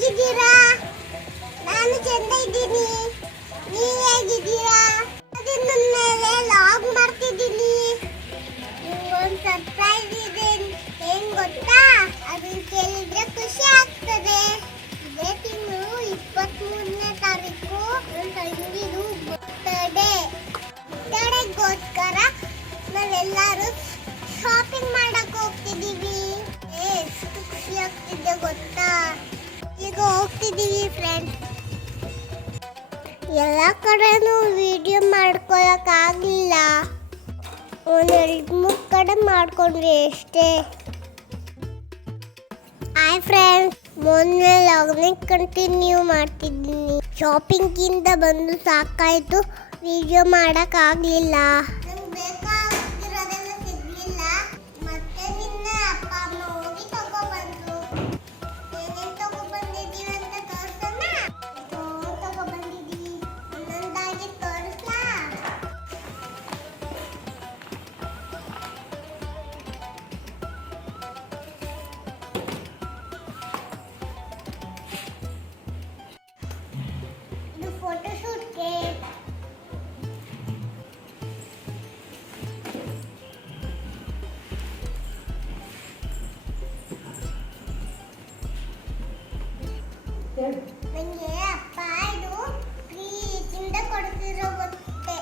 ಹೇಗಿದ್ದೀರಾ? ನಾನು ಚೆಂದ ಇದ್ದೀನಿ. ನೀವು ಹೇಗಿದ್ದೀರಾ? ಅದನ್ನ ಮೇಲೆ ಲಾಗ್ ಮಾಡ್ತಿದ್ದೀನಿ. ಒಂದು ಸರ್ಪ್ರೈಸ್ ಇದೆ. ಏನ್ ಗೊತ್ತಾ? ಅದನ್ನ ಕೇಳಿದ್ರೆ ಖುಷಿ ಆಗ್ತದೆ. ಇದೇ ತಿಂಗಳು 23ನೇ ತಾರೀಕು ನನ್ನ ತಂಗಿದು ಬರ್ತ್ಡೇಗೋಸ್ಕರ ನಾವೆಲ್ಲರೂ ಶಾಪಿಂಗ್ ಮಾಡಕ್ ಹೋಗ್ತಿದೀವಿ. ಎಷ್ಟು ಖುಷಿ ಆಗ್ತಿದೆ ಗೊತ್ತಾ? ಈಗ ಹೋಗ್ತಿದೀವಿ ಫ್ರೆಂಡ್ಸ್. ಎಲ್ಲ ಕಡೆನೂ ವಿಡಿಯೋ ಮಾಡ್ಕೊಳಕ್ ಆಗಿಲ್ಲ. ಒಂದೆರಡು ಮೂರು ಕಡೆ ಮಾಡ್ಕೊಂಡ್ವಿ ಅಷ್ಟೇ. ಹಾಯ್ ಫ್ರೆಂಡ್ಸ್, ಮೊನ್ನೆ ಲಾಗ್ನ ಕಂಟಿನ್ಯೂ ಮಾಡ್ತಿದ್ದೀನಿ. ಶಾಪಿಂಗಿಂದ ಬಂದು ಸಾಕಾಯ್ತು, ವಿಡಿಯೋ ಮಾಡಕ್ ಆಗ್ಲಿಲ್ಲ. ನನಗೆ ಅಪ್ಪ ಇದು ಪ್ರೀತಿಯಿಂದ ಕೊಡ್ತಿರೋ ಗೊತ್ತೆ.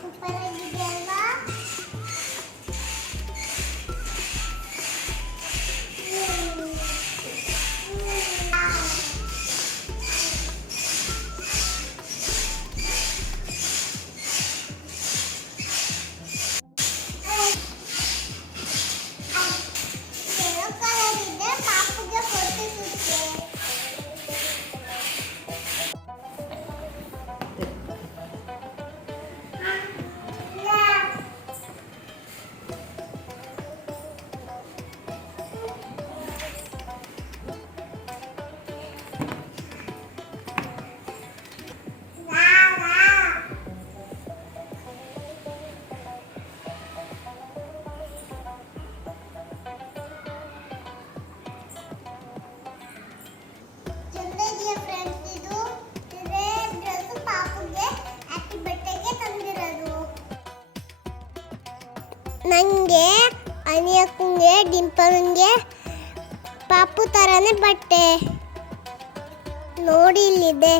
ಸೂಪರ್ ಆಗಿದೆ ಅಲ್ವಾ? ನನಗೆ ಅನಿಯಕ್ಕಂಗೆ ಡಿಂಪಲ್ಗೆ ಪಾಪು ಥರನೇ ಬಟ್ಟೆ ನೋಡಿ ಇಲ್ಲಿದೆ.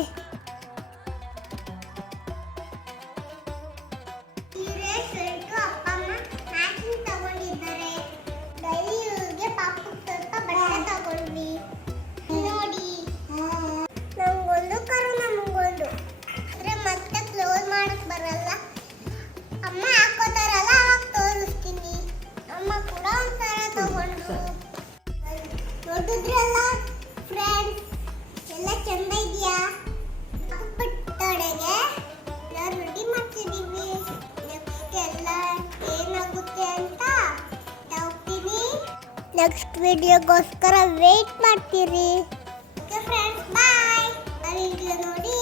ನಮ್ಗೊಂದು ಕರು ನಮಗೊಂದು ಅಂದ್ರೆ ಮತ್ತೆ ಕ್ಲೋಸ್ ಮಾಡಕ್ ಬರಲ್ಲ. ಅಮ್ಮ ಹಾಕೋತಾರಲ್ಲ ಅವಾಗ ತೋರಿಸ್ತೀನಿ. ಅಮ್ಮ ಕೂಡ ಒಂಥರ ತಗೊಂಡ್ರು. ನೋಡಿದ್ರಲ್ಲ ಫ್ರೆಂಡ್ಸ್, ಎಲ್ಲ ಚಂದ ಇದೆಯಾ? ಬಟ್ಟೆಗೆ ನಾವು ರೆಡಿ ಮಾಡ್ತಿದ್ದೀವಿ. ನೆಕ್ಸ್ಟ್ ಎಲ್ಲ ಏನಾಗುತ್ತೆ ಅಂತ ಹೋಗ್ತೀನಿ. ನೆಕ್ಸ್ಟ್ ವಿಡಿಯೋಗೋಸ್ಕರ ವೇಟ್ ಮಾಡ್ತೀರಿ. ಓಕೆ ಫ್ರೆಂಡ್ಸ್, ಬಾಯ್. ವಿಡಿಯೋ ನೋಡಿ